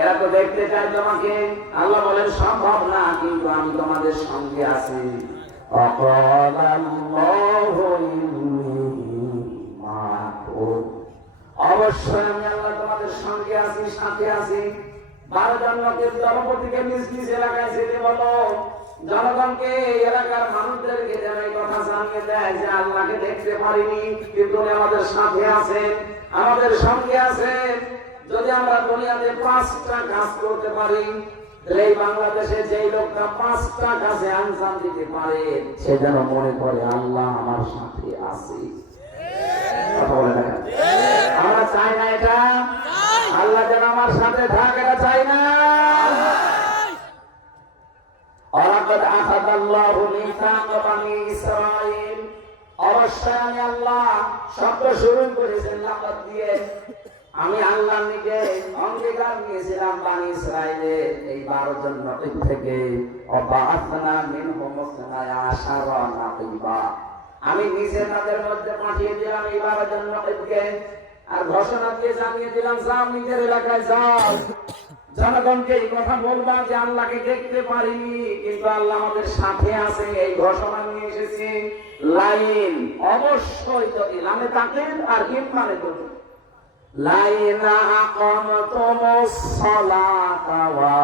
এরা তো দেখতে চায় তোমাকে। আল্লাহ বলেন সম্ভব না, কিন্তু আমি তোমাদের সঙ্গে আছি। অবশ্যই আমি আল্লাহ তোমাদের সঙ্গে আছি, সাথে আছি। 12 জন লোকের দলপতিকে নিজ নিজ এলাকায় যেতে বলো, জনগণকে, এলাকার মানুষদেরকে যেন এই কথা জানিয়ে দেয় যে আল্লাহকে দেখতে পারিনি, কিন্তু উনি আমাদের সাথে আছেন, আমাদের সঙ্গে আছেন। যদি আমরা দুনিয়াতে 5টা কাজ করতে পারি, এই বাংলাদেশে যেই লোকটা 5টা কাজে আঞ্জাম দিতে পারে, সে যেন মনে করে আল্লাহ আমার সাথে আছে। কথা বলে দেখেন, আমরা চাই না এটা? আল্লাহ যেন আমার সাথে থাকে, এটা চাই না? অবশ্যই আমি আল্লাহ শব্দ শুরু করেছেন লাকাদ দিয়ে। আমি আল্লাহ নিজে অঙ্গীকার নিয়েছিলাম বানি ইসরাইলে এই 12 জন নবী থেকে, আমি নিজে তাদের মধ্যে পাঠিয়ে দিলাম এই 12 জন নবীকে, আর ঘোষণা দিয়ে জানিয়ে দিলাম যাও নিজের এলাকায় যাও, জনগণকে এই কথা বলবা যে আল্লাহকে দেখতে পারিনি, কিন্তু আল্লাহ আমাদের সাথে আছে, এই ঘোষণা নিয়ে এসেছি। লাইন অবশ্যই, যদি লামে তাকিদ আর ইম মানে তো লাইনা আকামতুমুস সালাতা ওয়া